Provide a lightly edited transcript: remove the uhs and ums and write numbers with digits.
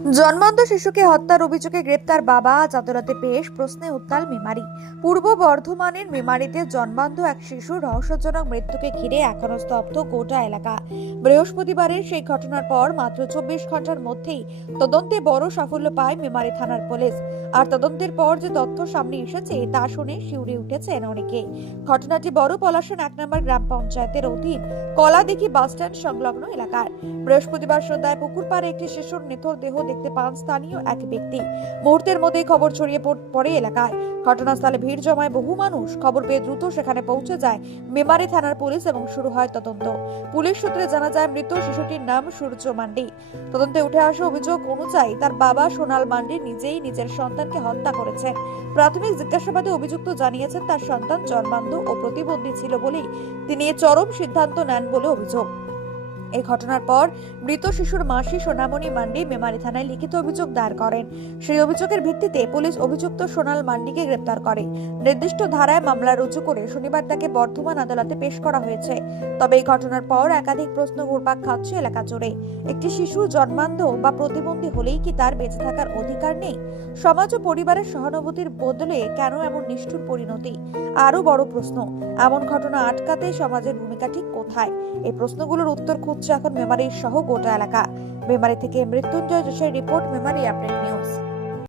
জন্মন্ত শিশুকে হত্যার অভিযোগে গ্রেপ্তার বাবা আজ আদালতে পেশ, প্রশ্নে উত্তাল মেমারি। পূর্ব বর্ধমানের মেমারিতে জন্মান্ত এক শিশুর রহস্যজনক মৃত্যুকে ঘিরে এখনো স্তব্ধ গোটা এলাকা। বৃহস্পতিবারের সেই ঘটনার পর মাত্র 24 ঘন্টার মধ্যেই তদন্তে বড় সাফল্য পায় মেমারি থানার পুলিশ। আর তদন্তের পর যে তথ্য সামনে এসেছে তা শুনে শিউরে উঠেছেন অনেকে। ঘটনাটি বড় পলাশন 1 নম্বর গ্রাম পঞ্চায়েতের অধীন কলাদিঘি বাসস্ট্যান্ড সংলগ্ন এলাকার। বৃহস্পতিবার সন্ধ্যায় পুকুর পাড়ে একটি শিশুর নিথর দেহ দেখতে পান স্থানীয় এক ব্যক্তি। মুহূর্তের মধ্যেই খবর ছড়িয়ে পড়ে এলাকায়। ঘটনাস্থলে ভিড় জমায় বহু মানুষ। খবর পেয়ে দ্রুত সেখানে পৌঁছে যায় মেমারি থানার পুলিশ এবং শুরু হয় তদন্ত। পুলিশ সূত্রে জানা যায় মৃত শিশুটির নাম সূর্য মান্ডি। তদন্তে উঠে আসা অভিযোগ অনুযায়ী তার বাবা সোনাল মান্ডি নিজেই নিজের সন্তানকে হত্যা করেছেন। প্রাথমিক জিজ্ঞাসাবাদে অভিযুক্ত জানিয়েছেন তার সন্তান জন্মান্ধ ও প্রতিবন্ধী ছিল বলেই তিনি চরম সিদ্ধান্ত নেন বলে অভিযোগ। এই ঘটনার পর মৃত শিশুর মাসি সোনামণি মান্ডি মেমারি থানায় লিখিত অভিযোগ দায়ের করেন। সেই অভিযোগের ভিত্তিতে পুলিশ অভিযুক্ত সোনাল মান্ডিকে গ্রেপ্তার করে। নির্দিষ্ট ধারায় মামলা রুজু করে শনিবার তাকে বর্ধমান আদালতে পেশ করা হয়েছে। তবে এই ঘটনার পর একাধিক প্রশ্ন ঘুরপাক খাচ্ছে এলাকা জুড়ে। একটি শিশু জন্মান্ধ বা প্রতিবন্ধী হলেই কি তার বেঁচে থাকার অধিকার নেই? সমাজ ও পরিবারের সহানুভূতির বদলে কেন এমন নিষ্ঠুর পরিণতি? আরো বড় প্রশ্ন, এমন ঘটনা আটকাতে সমাজের ভূমিকা ঠিক কোথায়? এই প্রশ্নগুলোর উত্তর খুঁজছে এখন মেমারি সহ গোটা এলাকা। মেমারি থেকে মৃত্যুঞ্জয় যোশের রিপোর্ট, মেমারি আপডেট নিউজ।